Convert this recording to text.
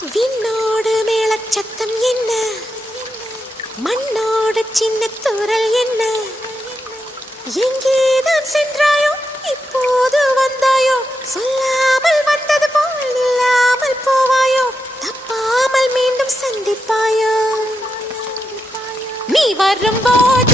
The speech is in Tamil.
விண்ணோடு மேளச்சத்தம் என்ன, மண்ணோடு சின்ன தூரல் என்ன, எங்கேதான் சென்றாயோ இப்போது வந்தாயோ, சொல்லாமல் வந்தது போல் இல்லாமல் போவாயோ, தப்பாமல் மீண்டும் சந்திப்பாயோ, நீ வரும்போது